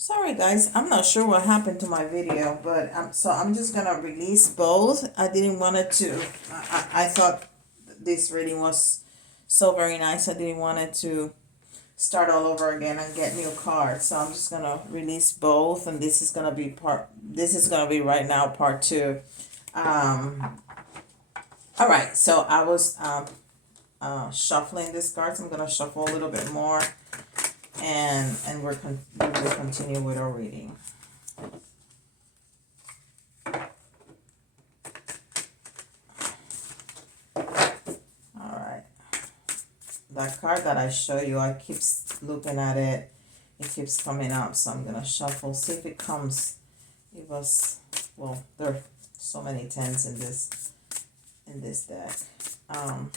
Sorry guys, I'm not sure what happened to my video, but I'm just gonna release both. I didn't want it to. I thought this reading was so very nice. I didn't want it to start all over again and get new cards. So I'm just gonna release both, and this is gonna be part. This is gonna be right now part two. Um. All right. So I was shuffling these cards. I'm gonna shuffle a little bit more, and we will continue with our reading. All right. That card that I show you, I keep looking at it. It keeps coming up, so I'm gonna shuffle, see if it comes. It was, well, there are so many tens in this deck. Um,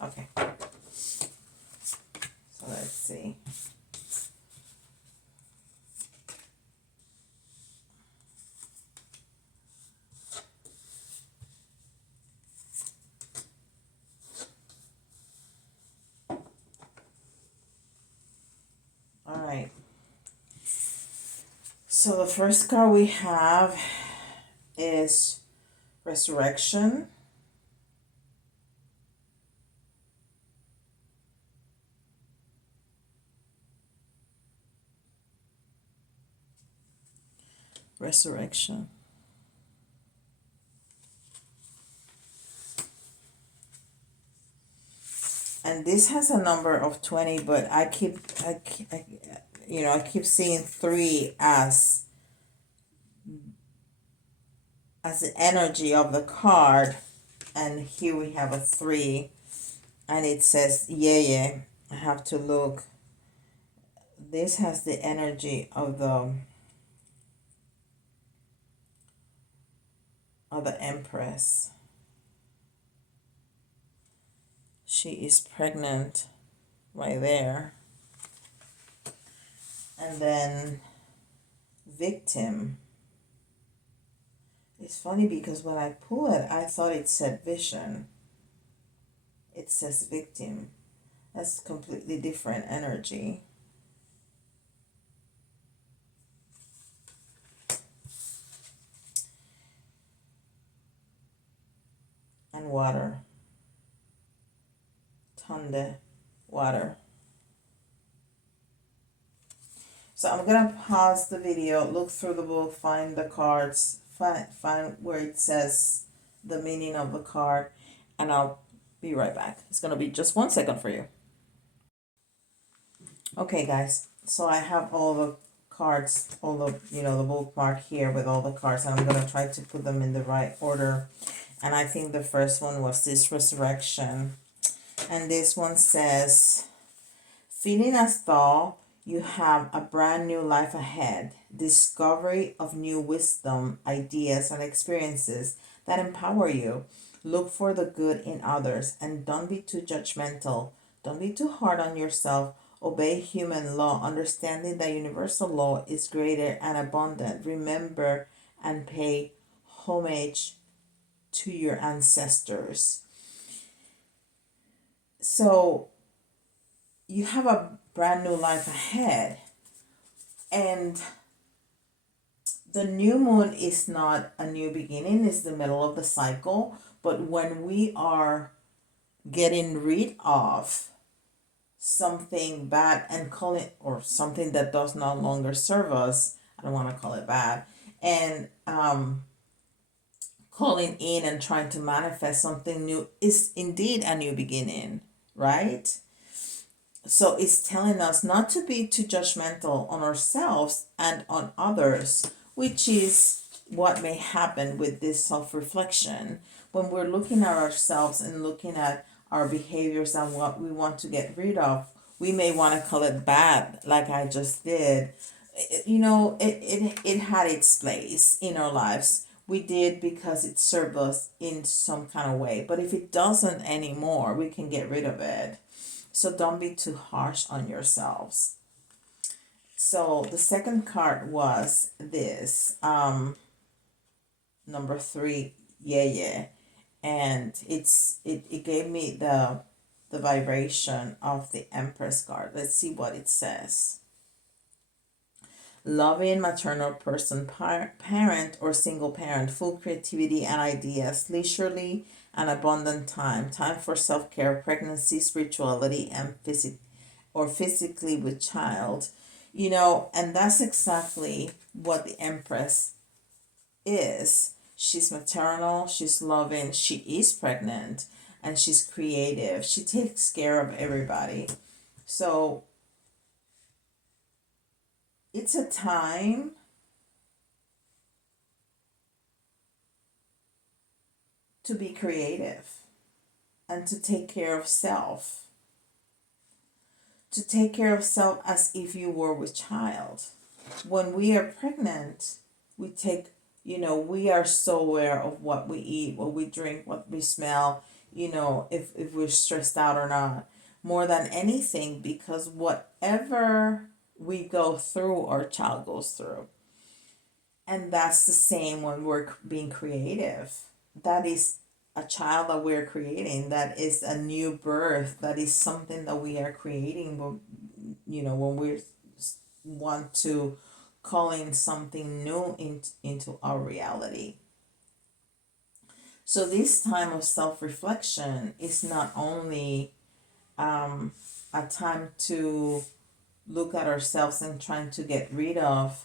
okay, so let's see. All right. So the first card we have is Resurrection. Resurrection. And this has a number of 20, but I keep I keep seeing 3 as the energy of the card, and here we have a 3, and it says yeah. I have to look. This has the energy of the Empress. She is pregnant right there. And then Victim. It's funny because when I pull it, I thought it said Vision. It says Victim. That's completely different energy. And Water. Tunde. Water. So I'm gonna pause the video, look through the book, find the cards, find where it says the meaning of the card, and I'll be right back. It's gonna be just 1 second for you. Okay, guys. So I have all the cards, all the bookmark here with all the cards, and I'm gonna try to put them in the right order. And I think the first one was this Resurrection, and this one says, feeling as though you have a brand new life ahead, discovery of new wisdom, ideas, and experiences that empower you. Look for the good in others and don't be too judgmental. Don't be too hard on yourself. Obey human law, understanding that universal law is greater and abundant. Remember and pay homage to your ancestors. So, you have a brand new life ahead, and the new moon is not a new beginning, it's the middle of the cycle. But when we are getting rid of something bad and call it, or something that does no longer serve us, I don't want to call it bad, and calling in and trying to manifest something new is indeed a new beginning, right? So it's telling us not to be too judgmental on ourselves and on others, which is what may happen with this self reflection. When we're looking at ourselves and looking at our behaviors and what we want to get rid of, we may want to call it bad, like I just did. It had its place in our lives. We did because it served us in some kind of way. But if it doesn't anymore, we can get rid of it. So don't be too harsh on yourselves. So the second card was this, number 3, yeah. And it gave me the vibration of the Empress card. Let's see what it says. Loving maternal person, parent or single parent, full creativity and ideas, leisurely and abundant time, time for self-care, pregnancy, spirituality, and physically with child. And that's exactly what the Empress is. She's maternal, she's loving, she is pregnant, and she's creative. She takes care of everybody. So it's a time to be creative and to take care of self. To take care of self as if you were with child. When we are pregnant, we are so aware of what we eat, what we drink, what we smell, if we're stressed out or not. More than anything, because whatever we go through, our child goes through. And that's the same when we're being creative. That is a child that we're creating. That is a new birth. That is something that we are creating when we want to call in something new into our reality. So this time of self-reflection is not only a time to look at ourselves and trying to get rid of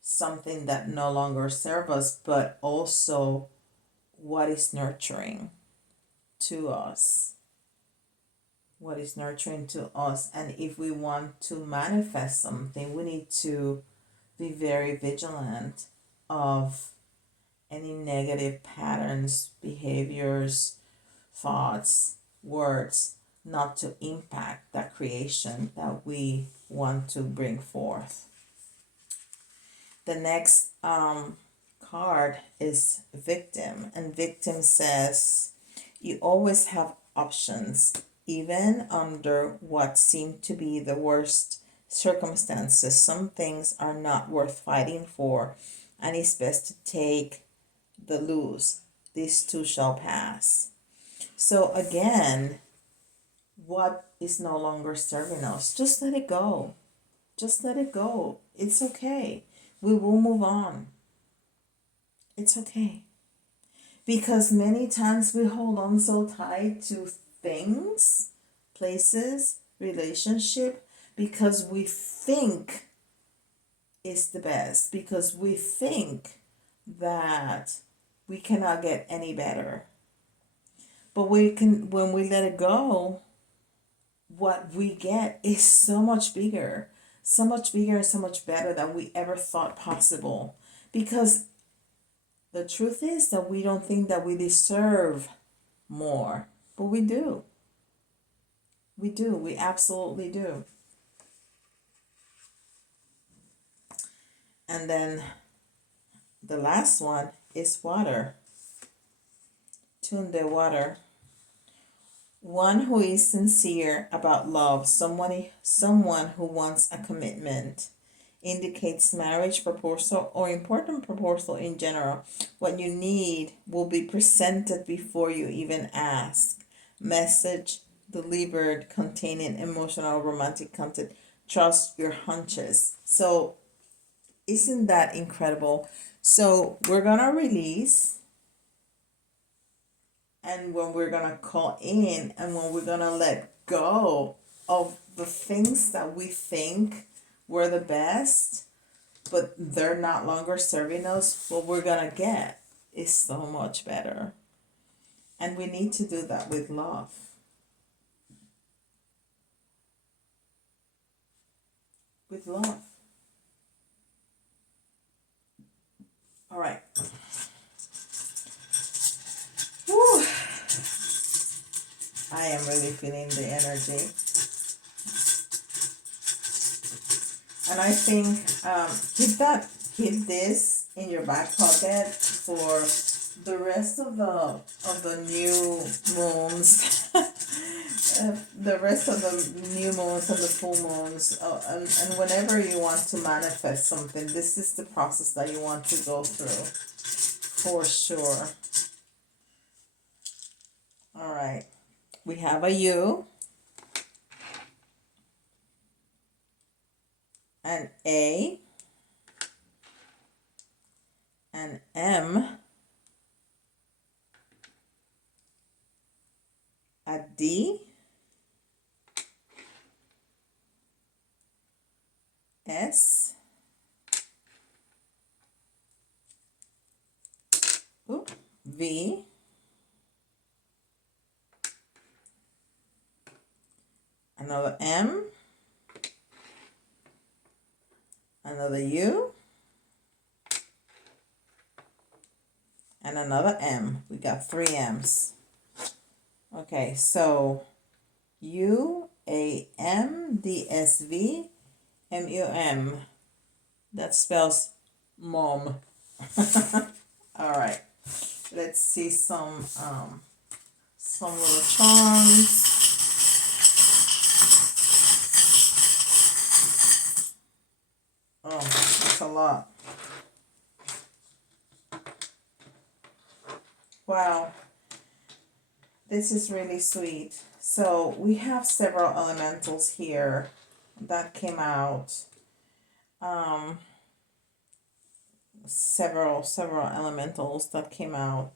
something that no longer serves us, but also what is nurturing to us. What is nurturing to us. And if we want to manifest something, we need to be very vigilant of any negative patterns, behaviors, thoughts, words, not to impact that creation that we want to bring forth. The next card is victim, and victim says you always have options, even under what seem to be the worst circumstances. Some things are not worth fighting for, and it's best to take the lose. This too shall pass. So again, what is no longer serving us, just let it go. Just let it go. It's okay. We will move on. It's okay. Because many times we hold on so tight to things, places, relationship, because we think it's the best, because we think that we cannot get any better. But when we let it go, what we get is so much bigger, and so much better than we ever thought possible. Because the truth is that we don't think that we deserve more, but we do. We do. We absolutely do. And then the last one is water. Tune the water. One who is sincere about love, someone who wants a commitment, indicates marriage proposal or important proposal in general. What you need will be presented before you even ask. Message delivered containing emotional romantic content. Trust your hunches. So isn't that incredible? So we're gonna release, and when we're gonna call in, and when we're gonna let go of the things that we think were the best, but they're not longer serving us, what we're gonna get is so much better. And we need to do that with love. With love. All right. Whew. I am really feeling the energy. And I think keep this in your back pocket for the rest of the new moons, the rest of the new moons and the full moons, and whenever you want to manifest something, this is the process that you want to go through, for sure. All right, we have a you. A, an M, a D, S, V, another M, another U, and another M. We got 3 M's. Okay, so UAMDSVMUM. That spells mom. All right. Let's see some little charms. Oh, that's a lot. Wow. This is really sweet. So we have several elementals here that came out. Several elementals that came out.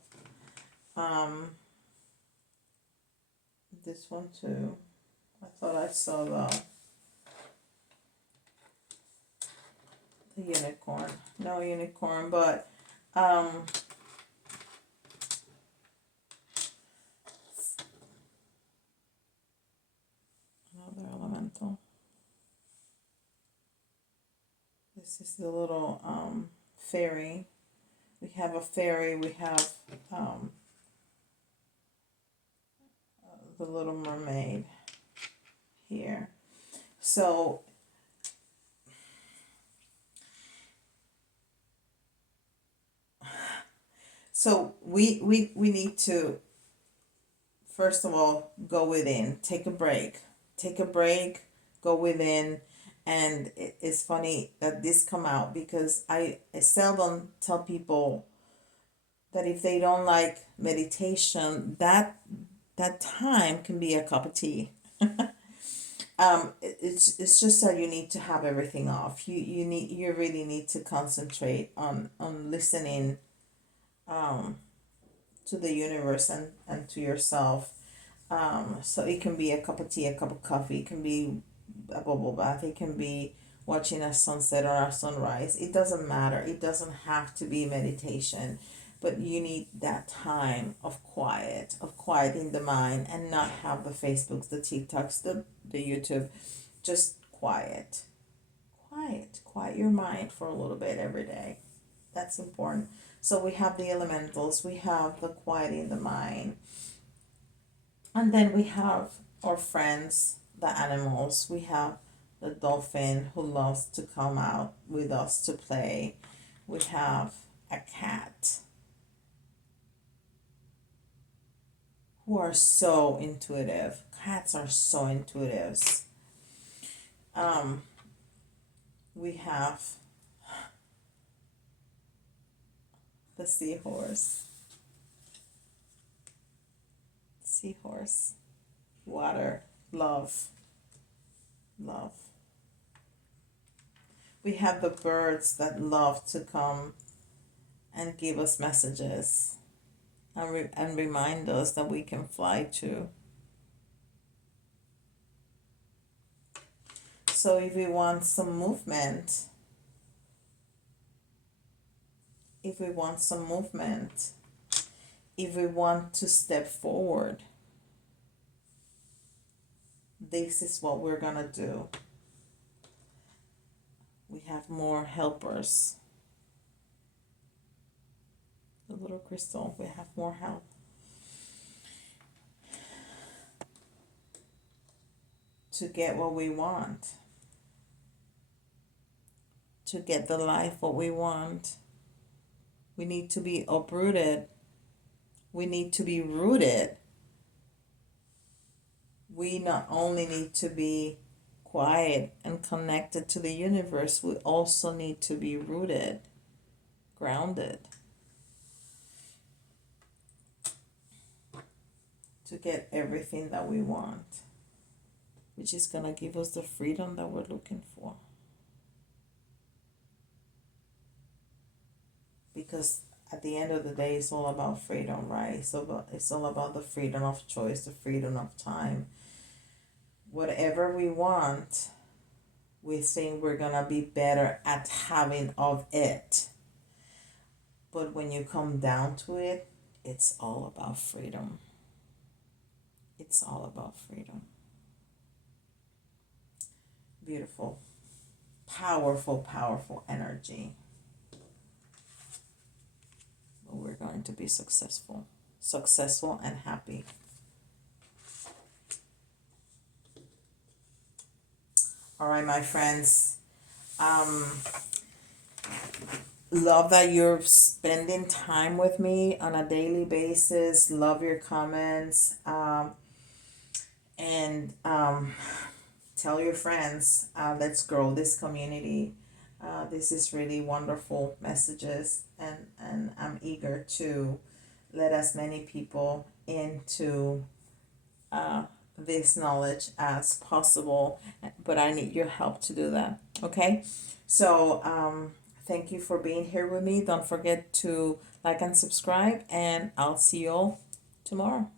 This one too. I thought I saw the unicorn. No unicorn, but another elemental. This is the little fairy. We have a fairy. We have the Little Mermaid here. So we need to first of all go within, take a break, go within. And it's funny that this come out because I seldom tell people that if they don't like meditation, that time can be a cup of tea. It's just that you need to have everything off. You really need to concentrate on listening to the universe and to yourself. So it can be a cup of tea, a cup of coffee, it can be a bubble bath, it can be watching a sunset or a sunrise. It doesn't matter. It doesn't have to be meditation, but you need that time of quiet, in the mind, and not have the Facebooks, the TikToks, the YouTube. Just quiet your mind for a little bit every day. That's important. So we have the elementals, we have the quiet in the mind, and then we have our friends, the animals. We have the dolphin who loves to come out with us to play. We have a cat who are so intuitive. Cats are so intuitive. We have the seahorse. Water, love. We have the birds that love to come and give us messages and remind us that we can fly too. So if we want some movement, if we want to step forward, this is what we're gonna do. We have more helpers. The little crystal, we have more help. To get what we want. To get the life what we want. We need to be uprooted. We need to be rooted. We not only need to be quiet and connected to the universe, we also need to be rooted, grounded, to get everything that we want, which is going to give us the freedom that we're looking for. because at the end of the day, it's all about freedom, right? It's all about the freedom of choice, the freedom of time. Whatever we want, we think we're gonna be better at having of it. But when you come down to it, it's all about freedom. It's all about freedom. Beautiful, powerful, powerful energy. We're going to be successful, successful and happy. All right, my friends. Love that you're spending time with me on a daily basis. Love your comments. And tell your friends. Let's grow this community. This is really wonderful messages, and I'm eager to let as many people into this knowledge as possible. But I need your help to do that. Okay, so thank you for being here with me. Don't forget to like and subscribe, and I'll see you all tomorrow.